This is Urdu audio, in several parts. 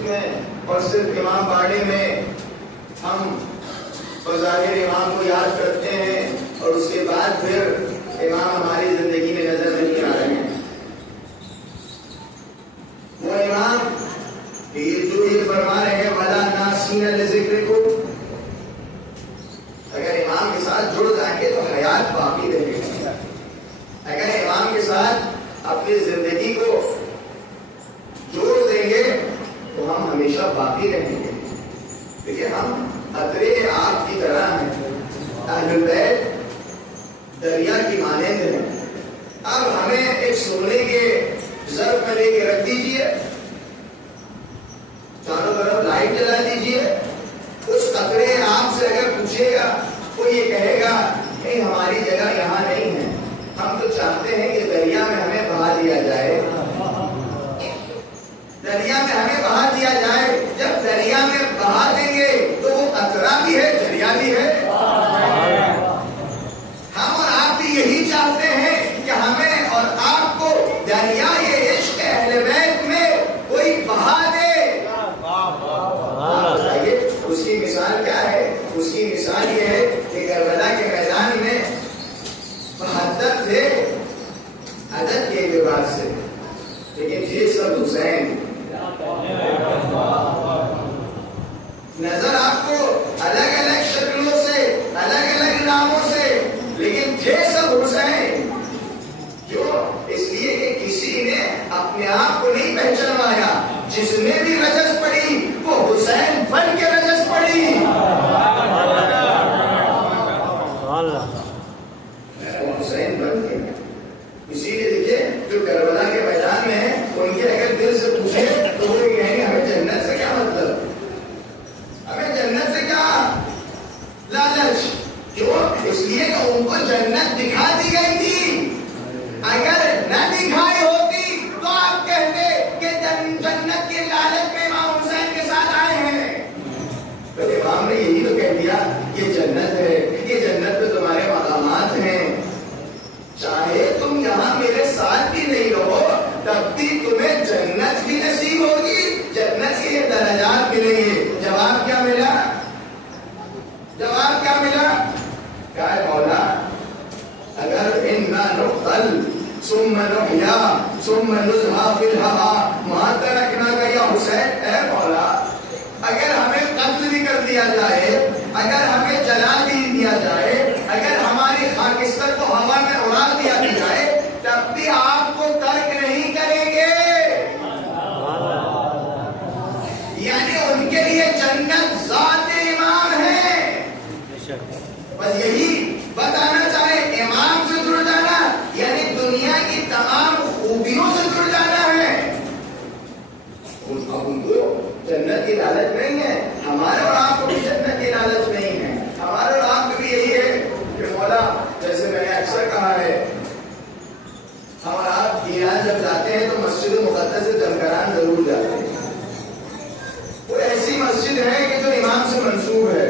مسجد میں اور صرف امام باڑے میں ہم بظاہر امام کو یاد کرتے ہیں اور اس کے بعد پھر امام ہماری زندگی میں نظر نہیں آ رہے ہیں. وہ امام جو یہ فرما رہے ہیں وَلَا نَاسِينَ لِذِكْرِكُمْ، اگر امام کے ساتھ جڑ جائیں گے تو حیات باقی رہے گی. اگر امام کے ساتھ اپنی زندگی کو جوڑ دیں گے تو ہم ہمیشہ باقی رہیں گے. دیکھیے ہم قطرے آب کی طرح ہیں، اہل بیت دریا کی مانند ہیں. اب ہمیں ایک سونے کے ظرف میں لے کے رکھ دیجیے، چاروں طرف لائٹ جلا دیجیے، اس قطرے آب سے اگر پوچھے گا وہ یہ کہے گا نہیں ہماری جگہ یہاں نہیں ہے، ہم تو چاہتے ہیں کہ دریا میں ہمیں بہا دیا جائے، دریا میں ہمیں بہا دیا جائے. جب دریا میں بہا دیں گے تو وہ قطرہ بھی ہے دریا بھی ہے. ہم اور آپ بھی یہی چاہتے ہیں کہ ہمیں اور آپ کو دریا یہ عشق اہل بیت میں کوئی بہا دے. بتائیے اس کی مثال کیا ہے؟ اس کی مثال یہ ہے کہ کربلا کے میدان میں 72 تھے عدد کے اعتبار سے، لیکن یہ سب حسین. نظر آپ کو الگ الگ شکلوں سے الگ الگ ناموں سے، لیکن تھے سب حسین. جو اس لیے کہ کسی نے اپنے آپ کو نہیں پہچانوایا، جس نے بھی رجس پڑی وہ حسین بن کے رجس پڑی. وہ حسین بن کے. اسی لیے دیکھیے جو کربلا کے میدان میں ہیں ان کے اگر دل سے پوچھے تو وہ یہ کہیں گے ہمیں جنت سے کیا مطلب، ہمیں جنت سے کیا لالچ. کیوں؟ اس لیے کہ ان کو جنت دکھا دی گئی تھی. اگر نہ دکھائی ہوتی تو آپ کہتے کہ جنت کے لالچ میں امام حسین کے ساتھ آئے ہیں. تو امام نے یہی تو کہہ دیا یہ جنت ہے، یہ جنت میں تمہارے مقامات ہیں، چاہے تم یہاں میرے ساتھ بھی نہیں رہو تب بھی تمہیں جنت بھی نصیب ہوگی، جنت کے یہ درجات ملیں گے. جواب کیا ملا؟ جواب کیا ملا؟ کیا ہے مولا اگر انا نقتل ثم نحیا ثم نزحا فی الہوا ما ترکناک یا حسین. اے مولا اگر ہمیں قتل بھی کر دیا جائے، اگر ہمیں جلا بھی دیا جائے، اگر ہماری خاکستر کو ہوا میں اڑا دیا بھی جائے تب بھی آپ کو ترک نہیں کریں گے. یعنی ان کے لیے جنت ذات امام ہے. بس یہی بتانا چاہے امام سے جڑ جانا یعنی دنیا کی تمام خوبیوں سے جڑ جانا ہے. ان کو جنت کی لالچ نہیں ہے، ہمارے اور آپ کو بھی جنت کی لالچ نہیں ہے. ہمارے اور آپ کو بھی یہی ہے کہ مولا جیسے میں نے اکثر کہا ہے ہم اور آپ ایران جب جاتے ہیں تو مسجد مقدس سے جمکران ضرور جاتے ہیں. وہ ایسی مسجد ہے کہ جو امام سے منسوب ہے،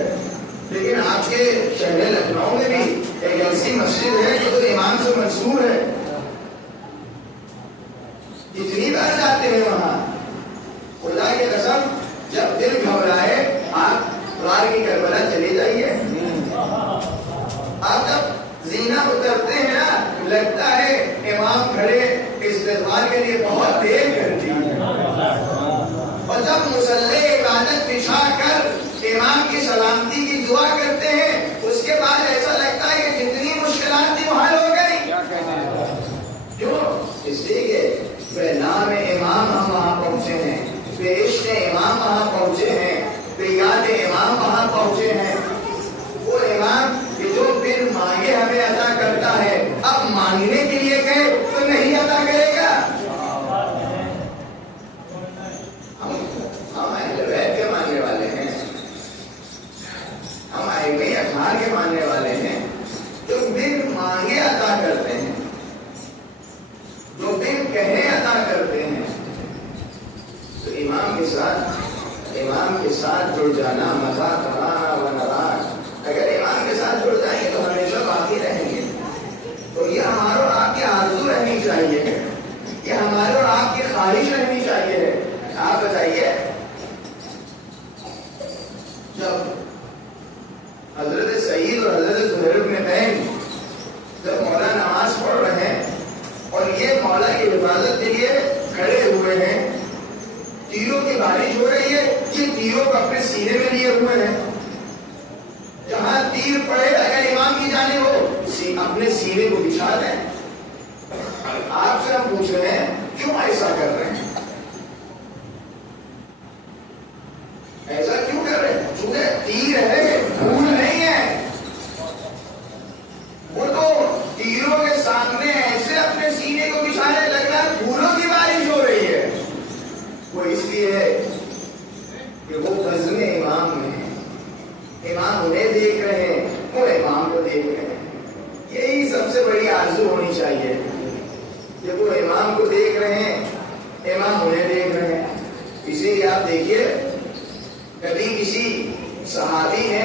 لیکن آپ کے شہر لکھنؤ میں بھی ایک ایسی مسجد ہے جو امام سے منسوب ہے. کتنی بار جاتے ہیں وہاں. خدا کی قسم جب دل گھبرائے آپ غار کی کربلا چلے جائیے. آپ جب زینہ اترتے ہیں نا لگتا ہے امام کھڑے استقبال کے لیے بہت دیر کرتی ہے، اور جب مصلی عبادت بچھا کر امام کی سلامتی کی دعا کرتے ہیں اس کے بعد ایسا لگتا ہے کہ جتنی مشکلات تھی وہ حل ہو گئی. کیوں؟ اس لیے کہ بے نام امام ہم وہاں پہنچے ہیں، بے عشق امام وہاں پہنچے ہیں، بے یاد امام وہاں پہنچے ہیں. وہ امام کہ جو بن مانگے ہمیں عطا کرتا ہے، اب مانگنے کے لیے کہے تو نہیں عطا کرے گا. ہم اہل بیت کے ماننے والے ہیں، ہم ائمہ اطہار کے ماننے والے ہیں، جو بن مانگے عطا کرتے ہیں، جو بن کہے عطا کرتے ہیں. تو امام کے ساتھ جڑ جانا مزہ کرا و نراج. اگر امام کے ساتھ جڑ جائیں گے تو ہمیشہ باقی رہیں گے. تو یہ ہمارے اور آپ کی آرزو رہنی چاہیے، یہ ہمارے اور آپ کی خواہش رہنی چاہیے. آپ بتائیے تیروں کی بارش ہو رہی ہے، یہ تیروں کو اپنے سینے میں لیے ہوئے ہیں، جہاں تیر پڑے اگر امام کی جانب ہو اپنے سینے کو بچھا دیں۔ آپ سے ہم پوچھ رہے ہیں کیوں ایسا کر رہے ہیں؟ ایسا کیوں کر رہے ہیں؟ چونکہ تیر ہے، پھول نہیں ہے۔ وہ تو تیروں کے سامنے ایسے اپنے سینے کو بچھانے لگ رہا ہے، پھولوں کی بارش ہو رہی ہے۔ وہ اس لیے ہے کہ وہ بزم امام میں ہے، امام انہیں دیکھ رہے ہیں، وہ امام کو دیکھ رہے ہیں۔ یہی سب سے بڑی آرزو ہونی چاہیے کہ وہ امام کو دیکھ رہے ہیں، امام انہیں دیکھ رہے ہیں۔ اسی لیے آپ دیکھیے کبھی کسی صحابی نے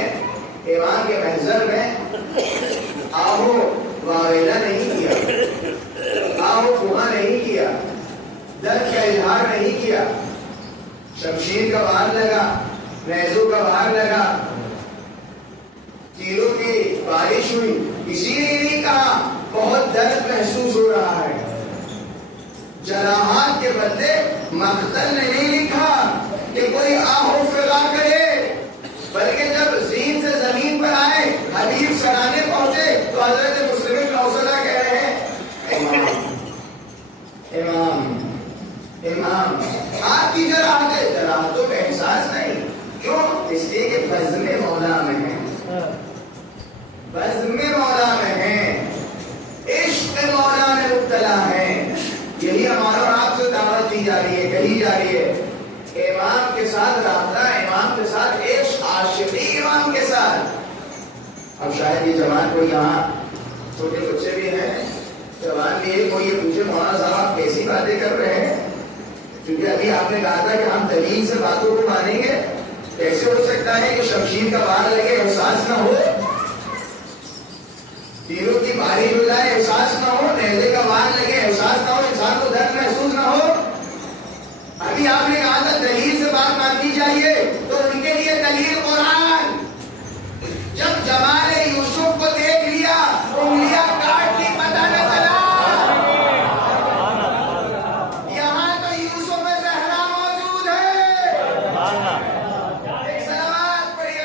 امام کے محضر میں آہو واویلا نہیں کیا، آہو فہا نہیں کیا، درد کا اظہار نہیں کیا، شمشیر کا وار لگا، نیزوں کا وار لگا، تیروں کی بارش ہوئی، اسی لیے نہیں کہا بہت درد محسوس ہو رہا ہے۔ جراحات کے بدلے مقتل نے نہیں لکھا کہ کوئی آہو فغا کرے، بلکہ جب زین سے زمین پر آئے، حبیب سرانے پہنچے تو حضرت مسلم موصلہ کہہ رہے ہیں امام امام آپ کی جراحتوں کا احساس نہیں، کیوں؟ اس لیے کہ بزم مولا میں ہے، بزم مولا میں ہے، عشق مولا میں مبتلا ہے۔ یہی ہمارا اور آپ سے دعوت دی جا رہی ہے، کہی جا رہی ہے، امام کے ساتھ رابطہ، امام کے ساتھ عشق، عاشقی امام کے ساتھ۔ اب شاید یہ جوان کوئی یہاں چھوٹے بچے بھی ہیں، جوان بھی ہے، کوئی یہ پوچھے مولانا صاحب آپ کیسی باتیں کر رہے ہیں؟ کیونکہ ابھی آپ نے کہا تھا کہ ہم دلیل سے باتوں کو مانیں گے، کیسے ہو سکتا ہے کہ شمشیر کا وار لگے احساس نہ ہو، تیروں کی بارش ہو جائے احساس نہ ہو، نیزے کا وار لگے احساس نہ ہو، انسان کو درد محسوس نہ ہو؟ ابھی آپ نے کہا تھا دلیل سے بات ماننی چاہیے، تو ان کے لیے دلیل قرآن۔ جب جمال یوسف کو دیکھ لیا، انگلیاں کاٹ لی، پتہ نہ چلا۔ یہاں تو یوسف زہرا موجود ہے۔ ایک سلامات پڑھیے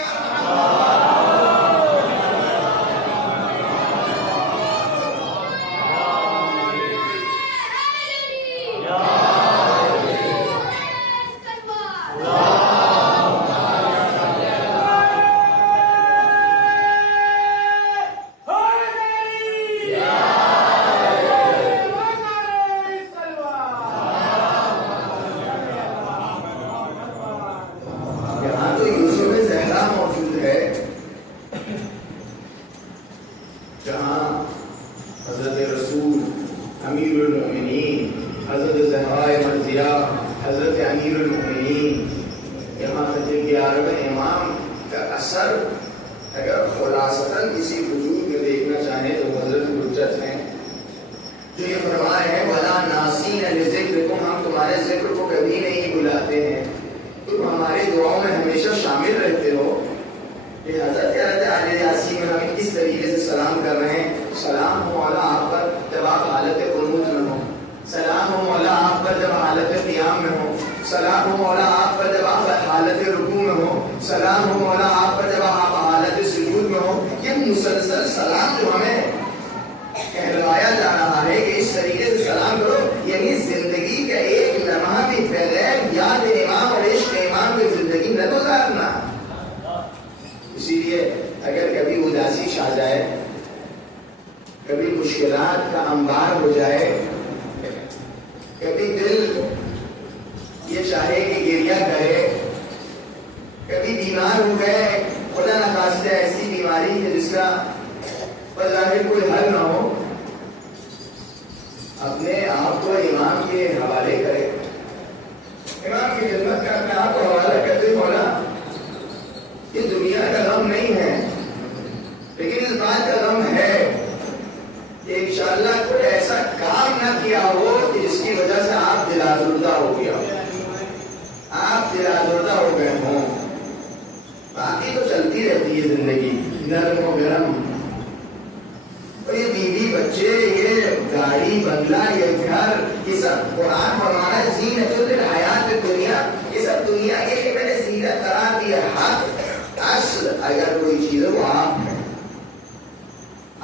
قرآن فرمانا زینت الحیات دنیا یہ سب دنیا کے لیے میں نے سیدھا قرار دیا. حق اصل اگر کوئی چیز ہے وہ آپ ہے,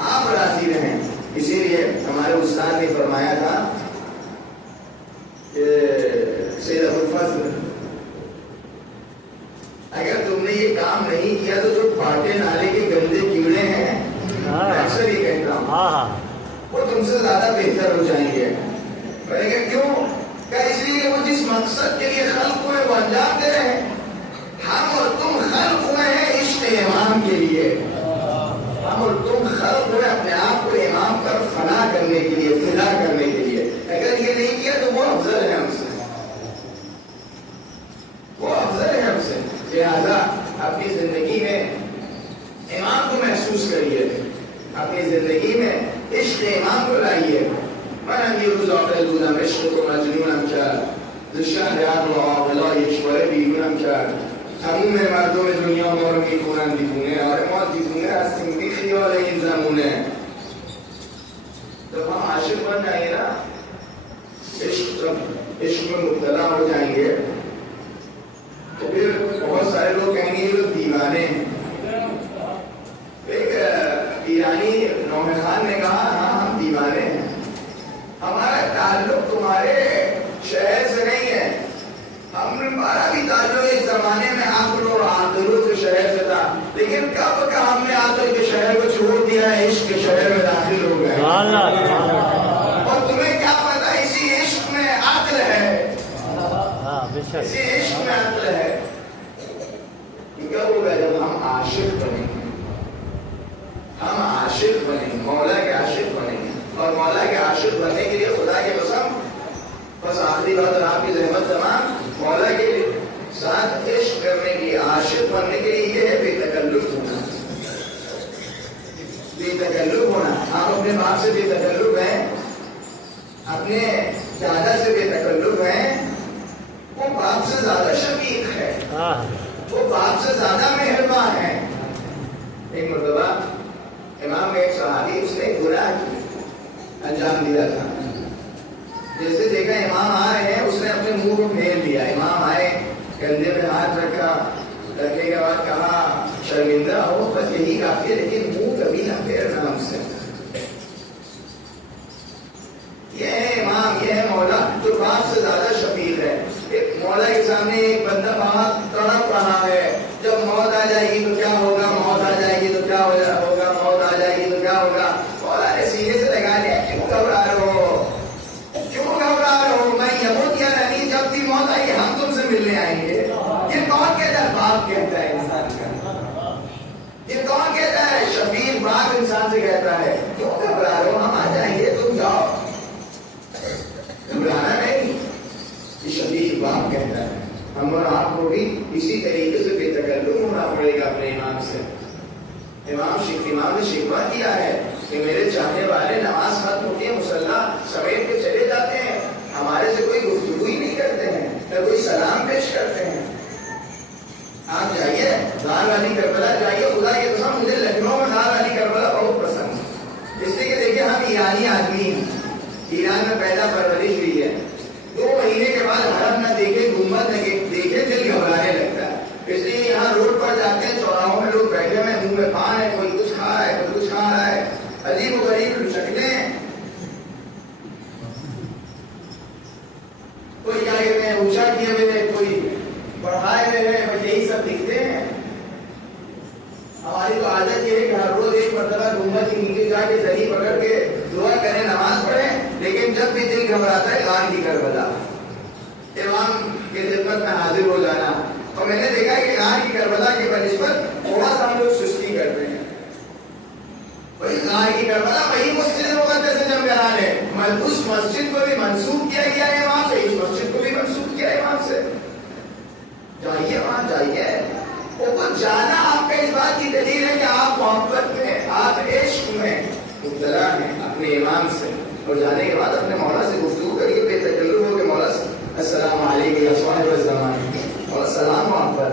آپ راضی رہیں. اسی لیے ہمارے استاد نے فرمایا تھا کہ سید ابوالفضل اگر تم نے یہ کام نہیں کیا تو جو پاٹے نالے کے گندے کیڑے ہیں میں اکثر یہ کہتا ہوں وہ تم سے زیادہ بہتر ہو جائیں گے. میں نے کہا کیوں؟ کہ اس لیے کہ وہ جس مقصد کے لیے خلق ہوئے وہ انجام دے رہے ہیں. ہم اور تم خلق ہوئے ہیں عشق امام کے لیے. ہم اور تم خلق ہوئے اپنے آپ کو امام پر فنا کرنے کے لیے, فدا کرنے کے لیے. اگر یہ نہیں کیا تو وہ افضل ہے ہم سے, وہ افضل ہے ہم سے. لہٰذا اپنی زندگی میں امام کو محسوس کریے, اپنی زندگی میں عشق امام کو لائیے. من امیر ذاقلبودم عشق تو مجنونم کرد ز شهر و عاقلای اشواره بیرونم کرد. تموم مردم دنیا ما رو میکنن دیوونه. آره ما دیوونه هستیم, بی خیال این زمونه. تو ہم عاشق بن جائیں گے نا, عشق میں مبتلا ہو جائیں گے تو پھر بہت سارے لوگ کہیں گے یہ لوگ دیوانے ہیں. ایک ایرانی نوح خان نے کہا ہاں ہم دیوانے ہیں, ہمارا تعلق تمہارے شہر سے نہیں ہے. ہمارا بھی تعلق ایک زمانے میں عقل اور عاقلوں کے شہر سے تھا, لیکن کب کا ہم نے عقل کے شہر کو چھوڑ دیا ہے, عشق کے شہر میں داخل ہو گئے. اور تمہیں کیا پتا اسی عشق میں عقل ہے, اسی عشق میں عقل ہے. کیا ہوگا جب ہم عاشق بنیں گے, ہم عاشق بنیں گے, مولا کے عاشق بنیں گے. اور مولا کے عاشق بننے کے لیے خدا کی قسم بس آخری بات اور آپ کی زحمت تمام, مولا کے ساتھ عشق کرنے کے لیے, عاشق بننے کے لیے یہ ہے بے تکلف ہونا. بے تکلف ہونا. آپ اپنے باپ سے بے تکلف ہیں, اپنے دادا سے بے تکلف ہیں. وہ باپ سے زیادہ شفیق ہے, وہ باپ سے زیادہ مہربان ہے. ایک مرتبہ امام ایک صحابی اس نے گناہ کی انجام دیا تھا. جیسے دیکھا امام آ رہے ہیں اس نے اپنے منہ کو پھیر لیا. امام آئے, کندھے میں ہاتھ رکھا, رکھنے کے بعد کہا شرمندہ ہو بس یہی کافی ہے, لیکن منہ کبھی نہ پھیرنا ہم سے. یہ ہے امام, یہ ہے مولا جو باپ سے زیادہ شفیق ہے. ایک مولا کے سامنے ایک بندہ بہت تڑپ رہا ہے, جب موت آ جائے گی تو کیا ہوگا, موت آ جائے گی تو کیا ہوگا, موت آ جائے گی تو کیا ہوگا. مولا نے سینے سے لگا لیا, کیوں گھبرا رہے ہو, کیوں گھبرا رہے ہو, میں یموت یا نہیں, جب بھی موت آئے گی ہم تم سے ملنے آئیں گے. یہ کون کہتا ہے, باپ کہتا ہے انسان کا. یہ کون کہتا ہے, شفیق باپ انسان سے کہتا ہے کیوں گھبرا رہے ہو, ہم آ جائیں گے, تم جاؤ. گھبرانا نہیں, یہ شفیق باپ کہتا ہے. ہم اور آپ کو بھی اسی طریقے سے بے تکلف ہونا پڑے گا اپنے امام سے. امام نے شکوہ کیا ہے کہ میرے چاہنے والے نماز ختم ہوتی ہے, مصلی سمیٹ کے چلے جاتے ہیں, ہمارے سے کوئی گفتگو ہی نہیں کرتے ہیں, نہ کوئی سلام پیش کرتے ہیں. آپ جائیے غار والی کربلا جائیے, خدا کی قسم مجھے لکھنؤ میں غار والی کربلا بہت پسند ہے. اس لیے کہ دیکھیں ہم ایرانی آدمی ہیں, ایران میں پیدا پرورش ہوئی ہے. 2 مہینے کے بعد حرم نہ دیکھے, گنبد نہ دیکھے, دل گھبرانے لگتا ہے. اس لیے یہاں روڈ پر جاتے ہیں, چوراہوں میں لوگ بیٹھے ہوئے, منہ میں پان ہے, کوئی کچھ کھا رہا ہے, کوئی کچھ کھا رہا ہے, عجیب و غریب شکلیں ہیں. کوئی کیا کہتے ہیں اونچا کیے ہوئے ہیں, کوئی بڑھائے ہوئے ہیں, یہی سب دکھتے ہیں. ہماری تو عادت یہ ہے کہ ہر روز ایک مرتبہ گنبد کے نیچے جا کے زری پکڑ کے دعا کریں, نماز پڑھیں, لیکن جب بھی دل گھبراتا ہے غار کی کربلا, امام کی خدمت میں حاضر ہو جانا. اور میں نے دیکھا کہ غار کی کربلا کے بنسبت تھوڑا سا ہم لوگ سستی کرتے ہیں. وہی غار کی کربلا وہی مسجد مقدس جب بیان ہے, اس مسجد کو بھی منسوخ کیا گیا ہے امام سے, اس مسجد کو بھی منسوخ کیا ہے امام سے. جائیے وہاں جائیے, وہ جانا آپ کا اس بات کی دلیل ہے کہ آپ محبت میں, آپ عشق میں مبتلا ہیں اپنے امام سے. اور جانے کے بعد اپنے مولا سے گفتگو کریے بے تکلف ہو کے, مولا سے السلام علیکم یا صاحب الزمان, اور سلام وہاں پر.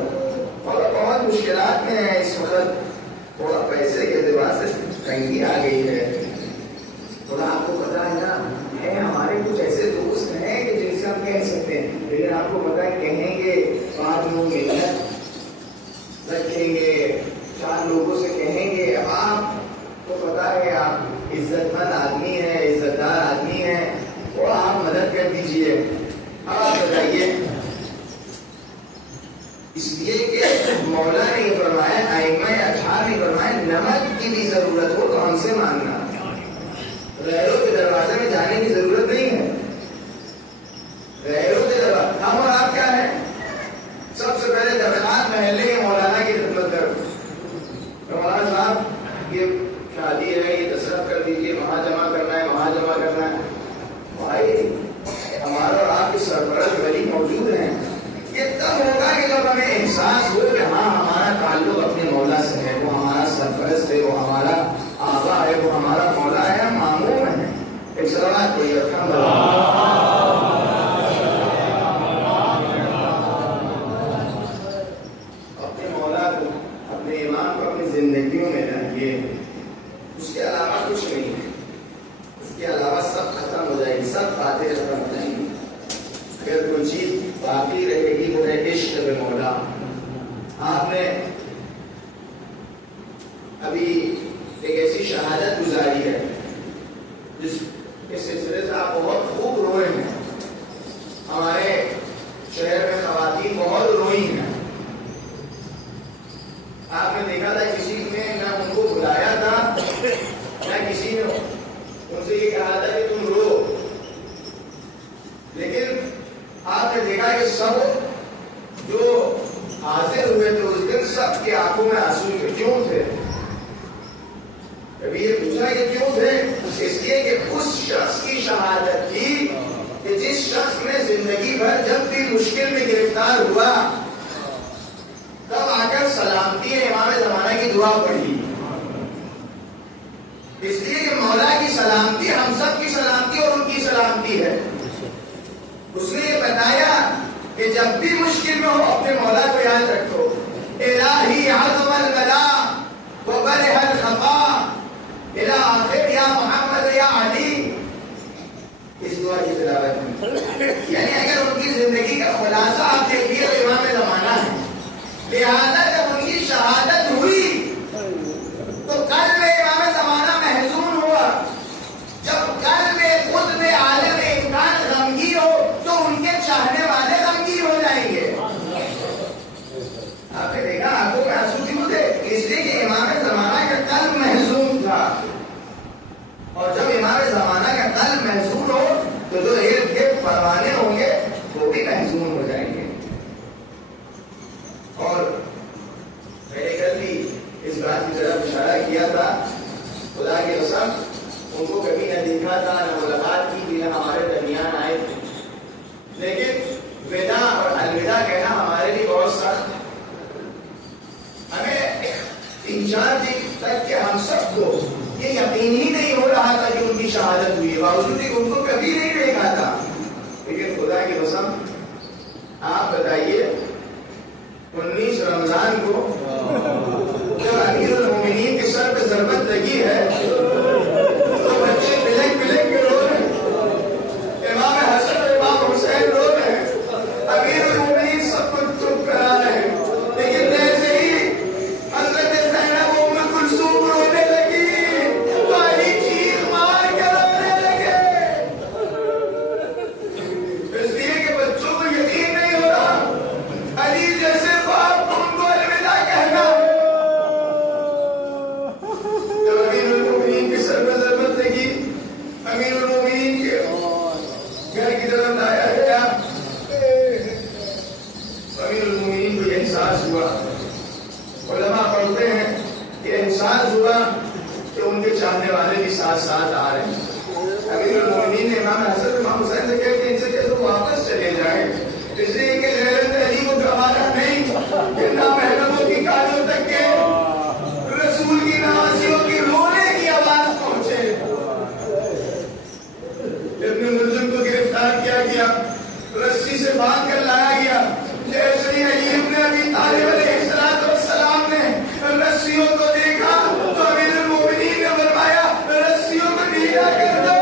اور بہت مشکلات میں ہیں اس وقت, تھوڑا پیسے کے اعتبار سے تنگی آ گئی ہے. تھوڑا آپ کو پتا ہے نا, ہے ہمارے کچھ ایسے دوست ہیں کہ جن سے ہم کہہ سکتے ہیں, لیکن آپ کو پتا ہے کہیں اس لیے کہ مولا نے یہ فرمایا، ائمہ اطہار نے فرمایا نمک کی بھی ضرورت ہو تو ہم سے مانگنا، غیروں کے دروازے میں جانے کی ضرورت نہیں ہے. غیروں کے دروازے، ہم اور آپ کیا ہے؟ سب سے پہلے درخواست محلے کے مولانا کی خدمت کرو. مولانا صاحب یہ شادی ہے، یہ تصرف کر دیجیے، وہاں جمع کرنا ہے، وہاں جمع کرنا ہے. بھائی ہمارا اور آپ کے سرپرست ولی موجود ہیں. یہ تب ہوگا کہ جب ہمیں احساس ہو کہ ہاں ہمارا تعلق اپنے مولا سے ہے، وہ ہمارا سرپرست ہے، وہ ہمارا آقا ہے، وہ ہمارا مولا ہے، ہم معموم ہیں. ایک سلامات کوئی اپنے مولا کو، اپنے امام کو اپنی زندگیوں میں رکھیے. اس کے علاوہ کچھ نہیں ہے، اس کے علاوہ سب ختم ہو جائے گی، سب باتیں ختم ہو جائیں گی. اگر کوئی چیز باقی رہے گی وہ ہے عشق بے مولا. آپ نے ابھی ایک ایسی شہادت گزاری ہے جس کے سلسلے سے آپ بہت خوب روئے ہیں. ہمارے شہر میں خواتین بہت روئی ہیں. آپ نے دیکھا تھا کسی نے نہ ان کو بلایا تھا، نہ کسی نے ان سے یہ کہا تھا کہ تم رو، لیکن آپ نے دیکھا کہ سب جو حاضر ہوئے تھے اس دن سب کی آنکھوں میں آنسو تھے. کیوں تھے؟ کبھی یہ پوچھا کہ کیوں تھے؟ اس لیے کہ اس شخص کی شہادت تھی کہ جس شخص نے زندگی بھر جب بھی مشکل میں گرفتار ہوا تب آ کر سلامتی امام زمانہ کی دعا پڑھی. اس لیے کہ مولا کی سلامتی ہم سب کی سلامتی اور ان کی سلامتی ہے. اس نے یہ بتایا کہ جب بھی مشکل میں ہو اپنے مولا کو یاد رکھو. الہی عظم البلا وبرح الخفا الى آخر یا محمد یا علی. اس دعا کی تلاوت میں یعنی اگر ان کی زندگی کا خلاصہ آپ دیکھیے تو امام زمانہ ہے. لہذا جب ان کی شہادت ہوئی تو قلب امام زمانہ محزون ہوا. جب قلب خود میں عالم امکان غمگین ہو تو ان کے چاہنے والے غمگین ہو جائیں گے. آپ نے دیکھا آنکھوں میں آنسو کیوں تھے؟ اس لیے کہ امام زمانہ کا قلب محزون تھا. اور جب امام زمانہ کا قلب محزون ہو تو جو ارد گرد پروانے ہوں گے وہ بھی محزون ہو جائیں گے. اور میں نے کل بھی اس بات کی طرف اشارہ کیا تھا، خدا کی قسم ان کو کبھی نہ دیکھا تھا، نہ ملاقات کی تھی، نہ ہمارے درمیان آئے تھے، لیکن وداع اور الوداع کہنا ہمارے لیے بہت سخت ہے. ہمیں 3-4 دن تک کہ ہم سب کو یہ یقین ہی نہیں ہو رہا تھا کہ ان کی شہادت ہوئی ہے، باوجود کہ ان کو کبھی نہیں دیکھا تھا. لیکن خدا کی قسم آپ بتائیے 19 رمضان کو جب امیر المومنین کے سر پہ ضربت لگی ہے تو بچے بلک بلک کے رو رہے ہیں، امام حسن اور امام حسین رو رہے ہیں، امیر المومنین سب کو چپ کرا رہے ہیں. لیکن جیسے ہی حضرت زینب و ام کلثوم رونے لگی تو علی چیخ مار کے رونے لگے. اس لیے کہ بچوں کو یقین نہیں ہو رہا علی جیسے باپ کو ان کو الوداع کہنا. جب امیر المومنین کے سر پر ضربت لگی، امیر المومنین کے گھر کی طرف لایا گیا. امیر المومنین کو یہ احساس ہوا، علماء پڑھتے ہیں کہ احساس ہوا کہ ان کے چاہنے والے بھی ساتھ ساتھ آ رہے ہیں. امیر المومنین نے امام حسن امام حسین سے کہا کہ ان سے کہ تم واپس چلے جائیں، اس لیے کہ غیرت علی کو گوارا نہیں کہ نامحرموں کی کانوں تک کے رسول کی نوازیوں کی رونے کی آواز پہنچے. ابن ملزم کو گرفتار کیا گیا، رسی سے باندھ کر لایا گیا. جیسے ہی علی ابن ابی طالب علیہ السلام نے رسیوں کو دیکھا تو امیر المومنین نے فرمایا رسیوں کو ڈھیلا کر دو.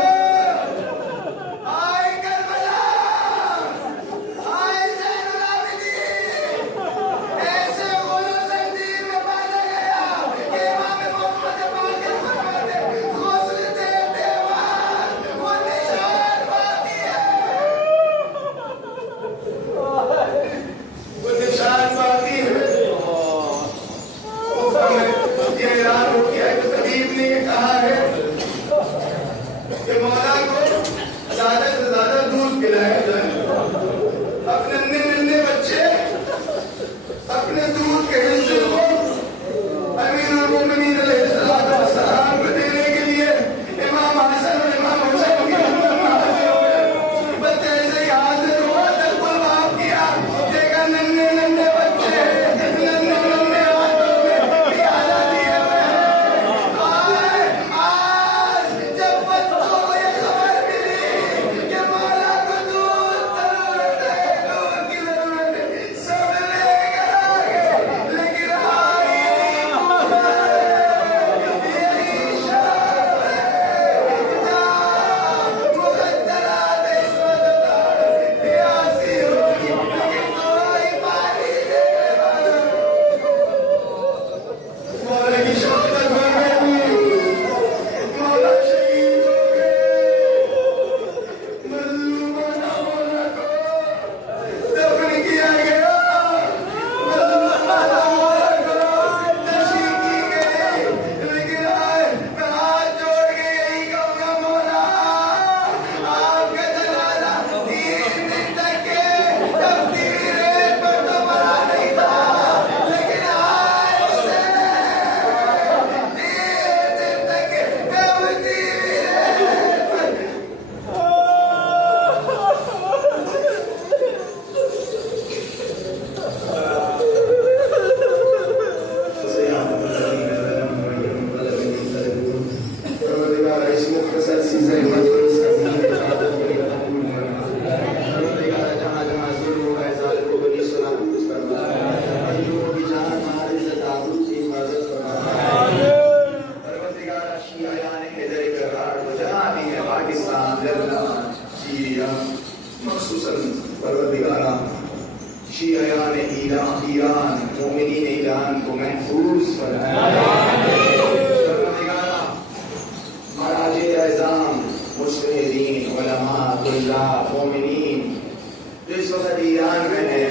مومنین ایران کو محفوظ فرمائے. مراجع اعظام، مجتہدین، علماء، طلاب، مومنین جو اس وقت ایران میں ہیں،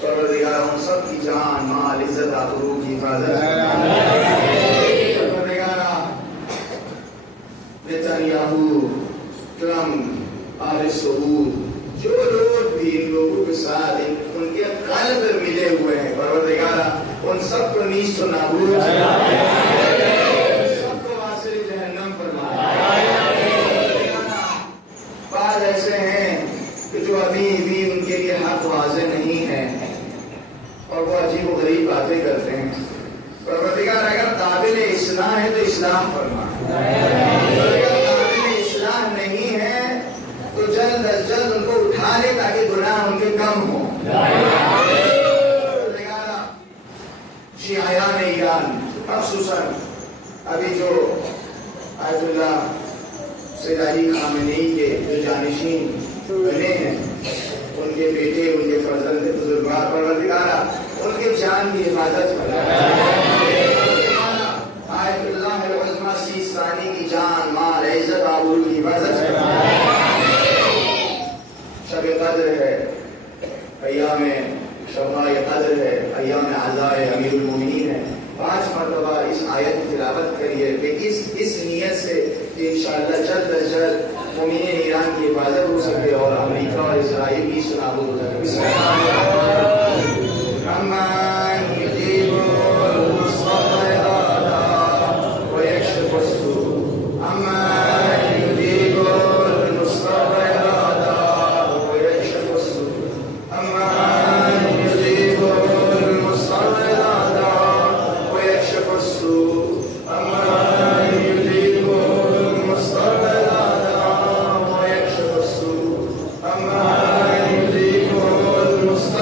پروردگار ان سب کی جان، مال، عزت، آبرو کی حفاظت پروردگار. نتنیاہو، ٹرمپ، آل سعود، جو لوگ بھی ان لوگوں کے ساتھ ان کے قلب ملے ہوئے ہیں، پروردگار ان سب کو نیست و نابود، سب کو واصل جہنم فرمائے. بعض ایسے ہیں کہ جو ابھی بھی ان کے لیے حق واضح نہیں ہے اور وہ عجیب و غریب باتیں کرتے ہیں. پروردگار اگر قابل اصلاح ہے تو اصلاح فرمائے، اگر قابل اصلاح نہیں ہے تو جلد از جلد ان کو اٹھا لے تاکہ گناہ ان کے کم ہوں. شیعیان ایران خصوصاً ابھی جو آیت اللہ سید علی خامنئی کے جو جانشین بنے ہیں، ان کے بیٹے، ان کے فرزند بزرگوار، پروردگارہ ان کے جان کی حفاظت فرمائے. آیت اللہ العظمی سیستانی کی جان، مال، عزت، آبرو کی حفاظت فرمائے. شب قدر ہے، ایام شبائے قدر ہے، ایام عزائے امیر المومنین ہے. 5 مرتبہ اس آیت کی تلاوت کریے کہ اس نیت سے کہ انشاءاللہ جلد از جلد مومنین ایران کی حفاظت ہو سکے اور امریکہ اور اسرائیل کی سنابود ہو سکے. بسم اللہ الرحمن الرحیم. ويكشف السوء عمن يجيب المضطر إذا دعاه ويكشف السوء عمن يجيب المضطر إذا دعاه ويكشف السوء عمن يجيب المضطر إذا دعاه ويكشف السوء عمن يجيب المضطر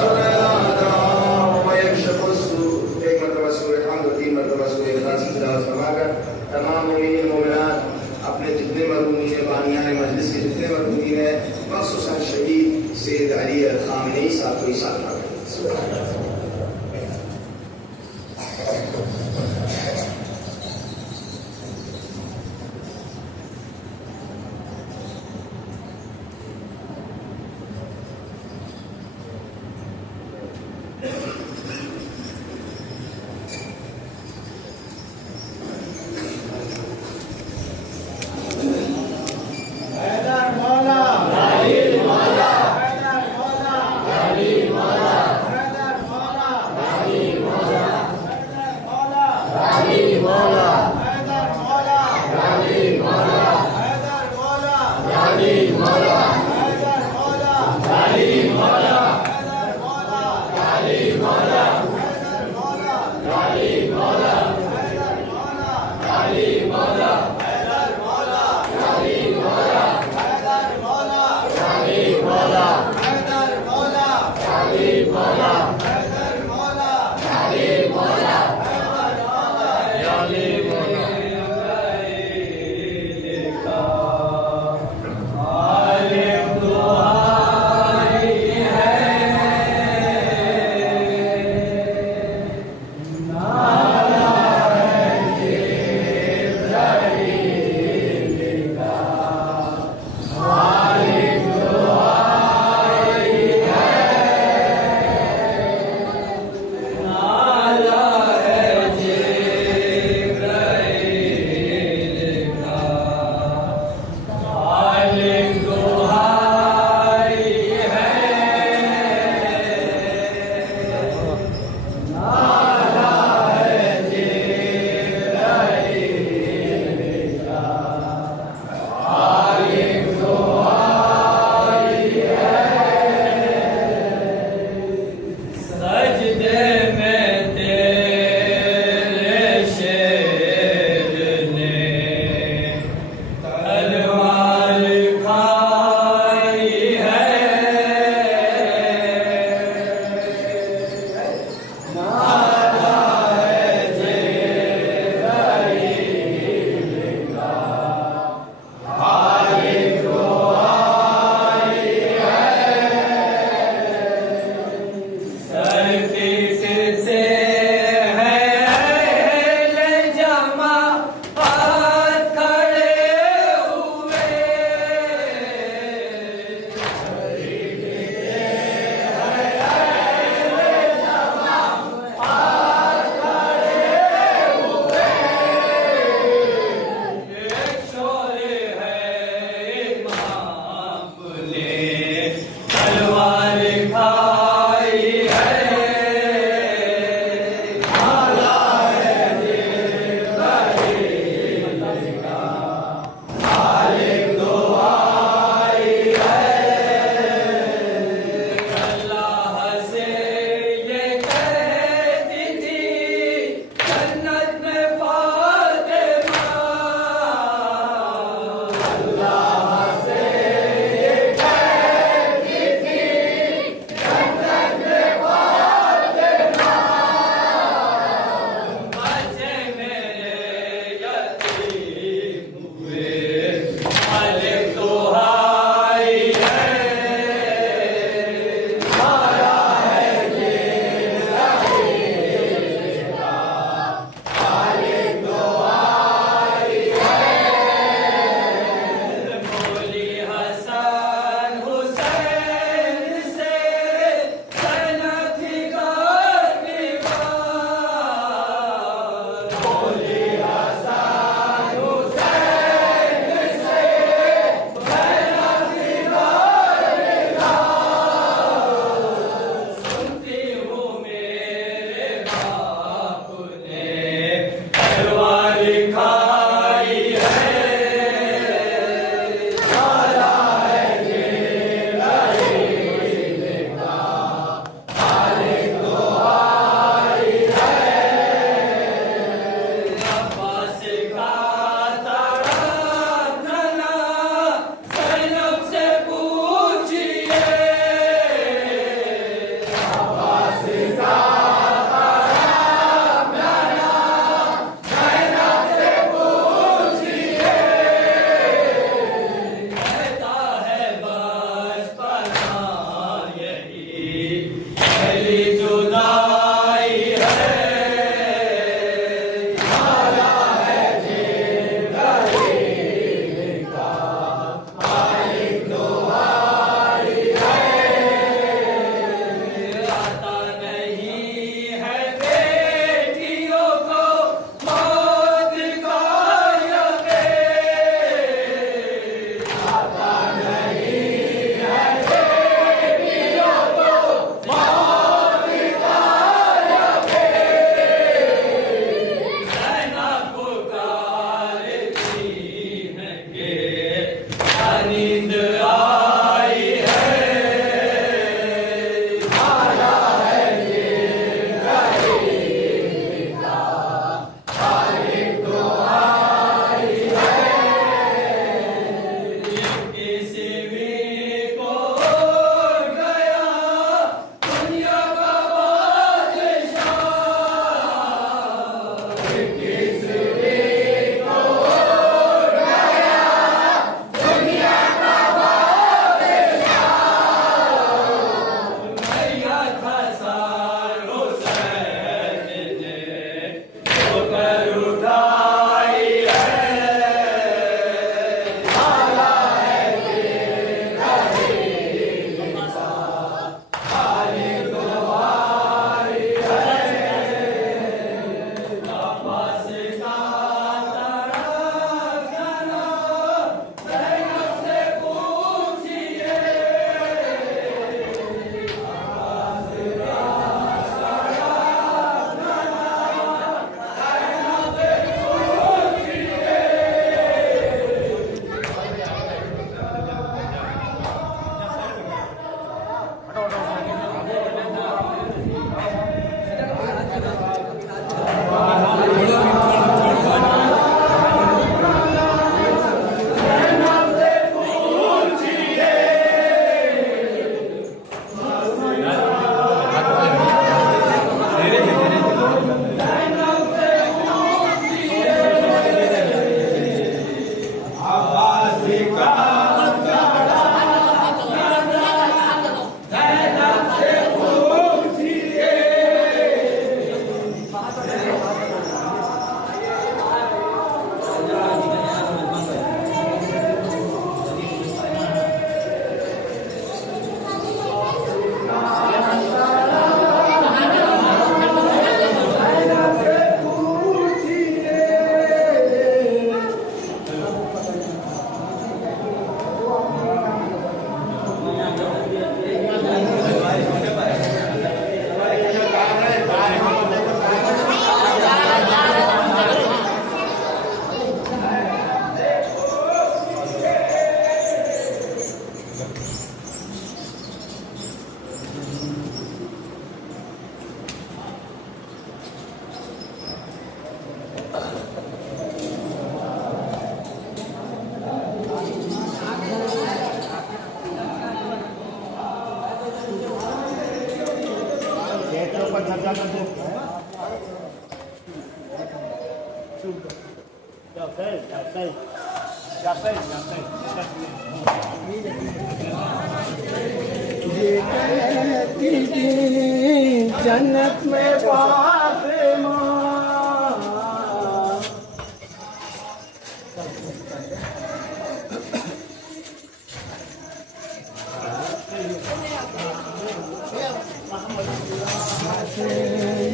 یہ کہتی تھی جنت میں فاطمہ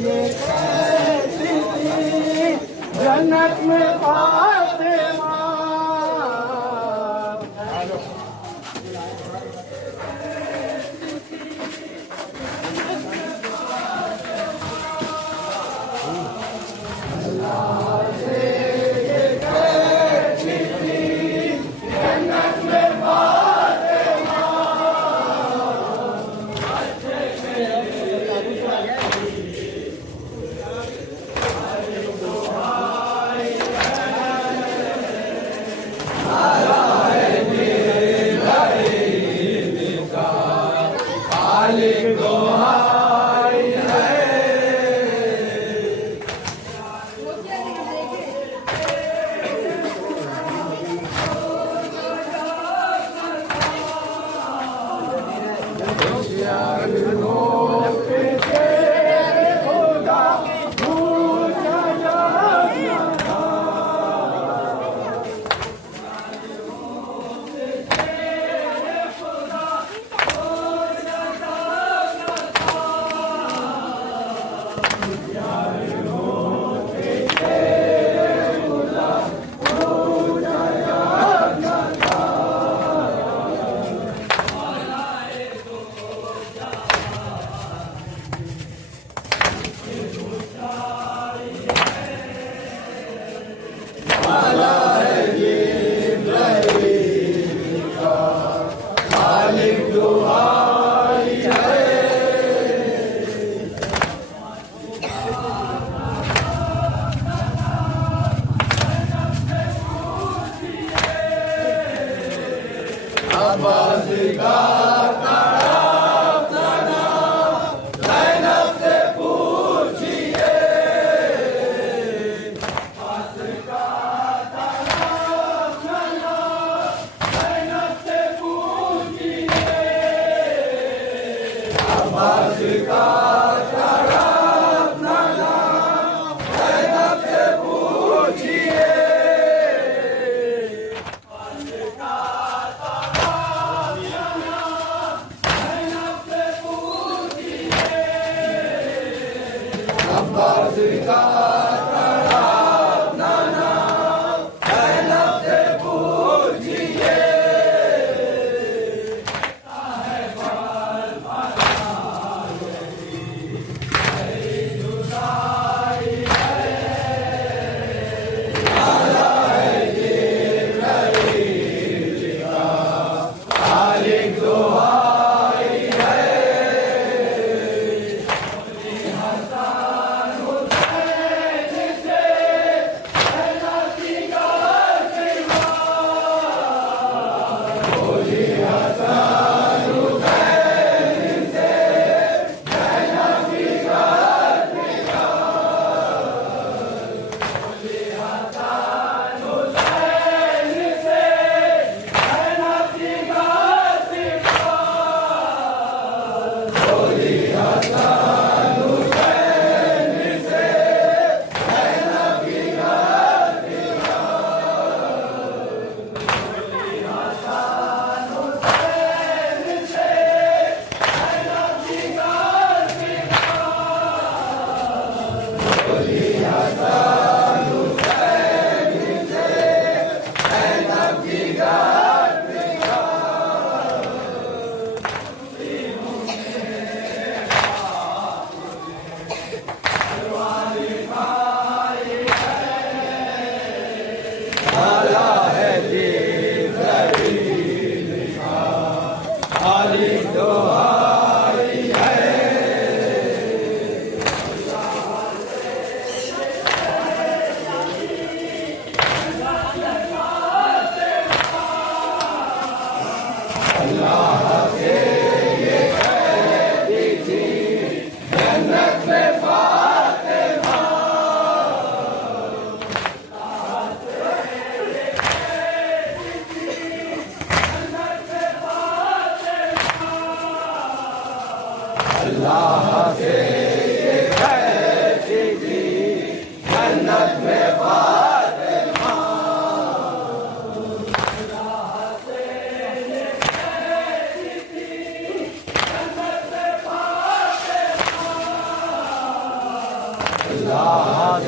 یہ کہتی تھی جنت میں فاطمہ اللہ